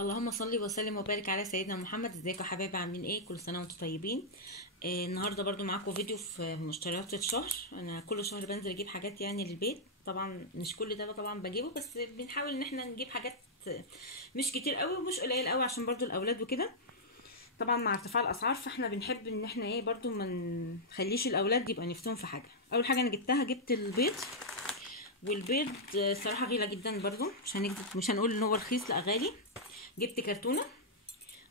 اللهم صل وسلم وبارك على سيدنا محمد. ازيكم يا حبايبي؟ عاملين ايه؟ كل سنه وانتم طيبين. النهارده برضو معاكم فيديو في مشتريات الشهر. انا كل شهر بنزل اجيب حاجات يعني للبيت، طبعا مش كل ده طبعا بجيبه، بس بنحاول ان احنا نجيب حاجات مش كتير قوي ومش قليل قوي عشان برضو الاولاد وكده. طبعا مع ارتفاع الاسعار فاحنا بنحب ان احنا ايه برضو ما نخليش الاولاد يبقى نفسهم في حاجه. اول حاجه انا جبت البيض، والبيض صراحه غالي جدا برضو، مش هنكذب مش هنقول ان هو رخيص، لا غالي. جبت كرتونه،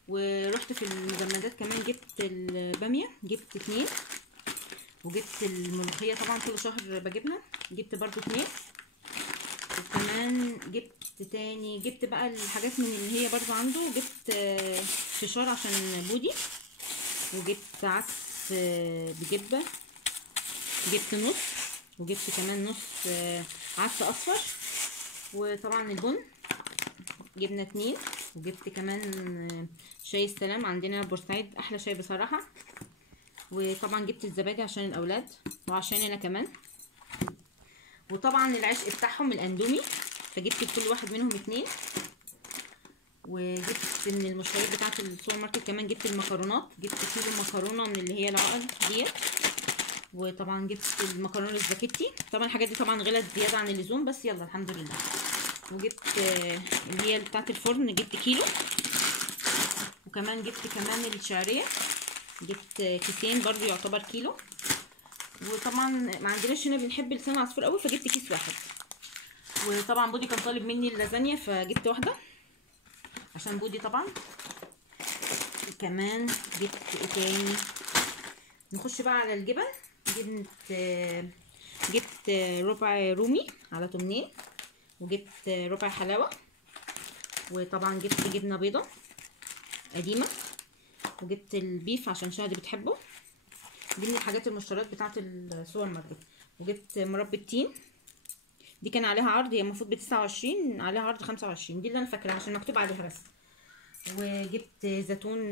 ورحت في المجمدات كمان جبت الباميه، جبت 2، وجبت الملوخيه طبعا كل شهر بجيبها، جبت برضو 2. وكمان جبت بقى الحاجات من اللي هي برضو عنده، جبت فشار عشان بودي، وجبت عدس بجبه، جبت نص، وجبت كمان نص عدس اصفر، وطبعا البن جبنا 2. وجبت كمان شاي السلام، عندنا بورسعيد احلى شاي بصراحه. وطبعا جبت الزبادي عشان الاولاد وعشان انا كمان. وطبعا العشق بتاعهم الاندومي، فجبت لكل واحد منهم 2. وجبت من المشتريات بتاعه السوبر ماركت كمان جبت المكرونات، جبت كيلو مكرونه من اللي هي العقل ديت. وطبعا جبت المكرونه السباكيتي، طبعا الحاجات دي طبعا غلت زياده عن اللزوم بس يلا الحمد لله. وجبت اللي هي بتاعه الفرن، جبت كيلو. وكمان جبت كمان الشعريه، جبت كيسين برضو يعتبر كيلو. وطبعا ما عندناش هنا بنحب لسان العصفور قوي فجبت كيس واحد. وطبعا بودي كان طالب مني اللازانيا فجبت واحده عشان بودي طبعا. وكمان جبت ايه تاني؟ نخش بقى على الجبن. جبت ربع رومي على تمنين، وجبت ربع حلاوه، وطبعا جبت جبنه بيضه قديمه، وجبت البيف عشان شهد بتحبه. دي من الحاجات المشتريات بتاعه السوبر ماركت. وجبت مربى تين، دي كان عليها عرض، هي المفروض ب29 عليها عرض 25، دي اللي انا فاكراها عشان مكتوب عليها بس. وجبت زيتون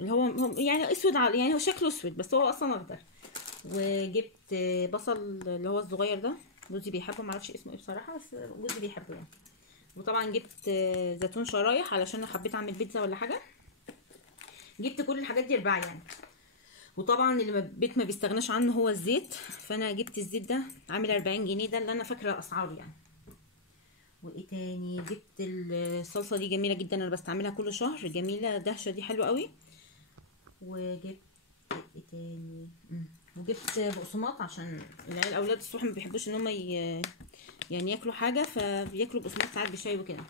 اللي هو يعني اسود، يعني هو شكله اسود بس هو اصلا اخضر. وجبت بصل اللي هو الصغير ده، جوزي بيحبه، معرفش اسمه ايه بصراحه بس جوزي بيحبه يعني. وطبعا جبت زيتون شرايح علشان لو حبيت اعمل بيتزا ولا حاجه. جبت كل الحاجات دي 4 يعني. وطبعا اللي البيت ما بيستغناش عنه هو الزيت، فانا جبت الزيت ده عامل 40 جنيه، ده اللي انا فاكره اسعاره يعني. وايه تاني؟ جبت الصلصه دي جميله جدا، انا بستعملها كل شهر، جميله دهشه دي حلوه قوي. وجبت ايه تاني؟ وجبت بقسماط عشان العيال الاولاد الصبح ما بيحبوش ان هم يعني ياكلوا حاجه، فبياكلوا بقسماط ساعات بشاي وكده.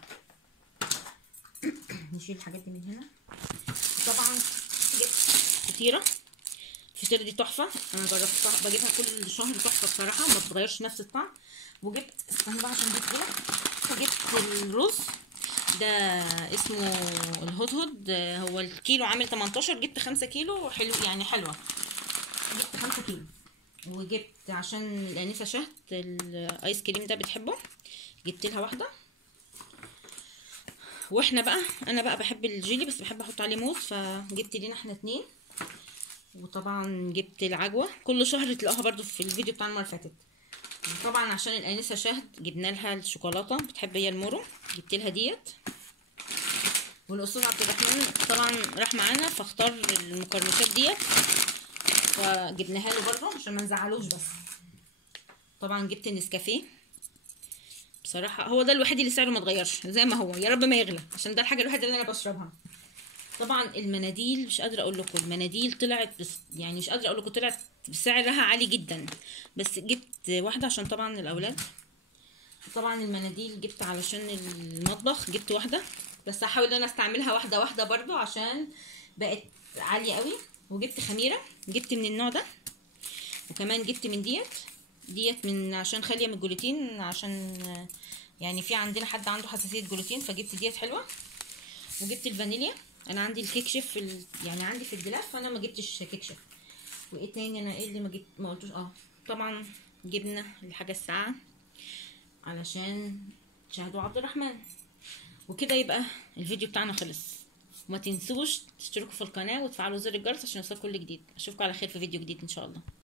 نشيل الحاجات دي من هنا. طبعا جبت فطيره، الفطيره دي تحفه، انا جربتها بجيبها كل شهر، تحفه بصراحه ما بتغيرش نفس الطعم. وجبت استنى بقى عشان جبت غلط، فجبت الرز ده اسمه الهدهد، هو الكيلو عامل 18، جبت 5 كيلو حلو يعني حلوه، جبت 5 كيلو. وجبت عشان الانسه شهد الايس كريم ده بتحبه، جبت لها واحده. واحنا بقى انا بقى بحب الجيلي بس بحب احط عليه موز، فجبت لينا احنا 2. وطبعا جبت العجوه، كل شهر تلاقوها برضو في الفيديو بتاع المره اللي فاتت. وطبعا عشان الانسه شهد جبنا لها الشوكولاته، بتحب هي المورو، جبت لها ديت. والاستاذ عبد الرحمن طبعا راح معانا فاختار المقرمشات ديت فجبناها له برضه عشان ما نزعلوش بس. طبعا جبت النسكافيه، بصراحه هو ده الوحيد اللي سعره ما اتغيرش زي ما هو، يا رب ما يغلى عشان ده الحاجه الوحيده اللي انا بشربها. طبعا المناديل مش قادره اقول لكم، المناديل طلعت بس يعني مش قادره اقول لكم، طلعت سعرها عالي جدا، بس جبت واحده عشان طبعا الاولاد. طبعا المناديل جبت علشان المطبخ، جبت واحده بس هحاول ان انا استعملها واحده واحده برضو عشان بقت عاليه قوي. وجبت خميره، جبت من النوع ده. وكمان جبت من ديت من عشان خاليه من الجلوتين، عشان يعني في عندنا حد عنده حساسيه جلوتين، فجبت ديت حلوه. وجبت الفانيليا، انا عندي الكيك شيف يعني عندي في الدولاب، فانا ما جبتش كيك شيف. وايه تاني؟ انا ايه اللي ما قلتوش؟ طبعا جبنا الحاجه الساقعه علشان شهد عبد الرحمن. وكده يبقى الفيديو بتاعنا خلص. وما تنسوش تشتركوا في القناه وتفعلوا زر الجرس عشان يوصلكوا كل جديد. اشوفكم على خير في فيديو جديد ان شاء الله.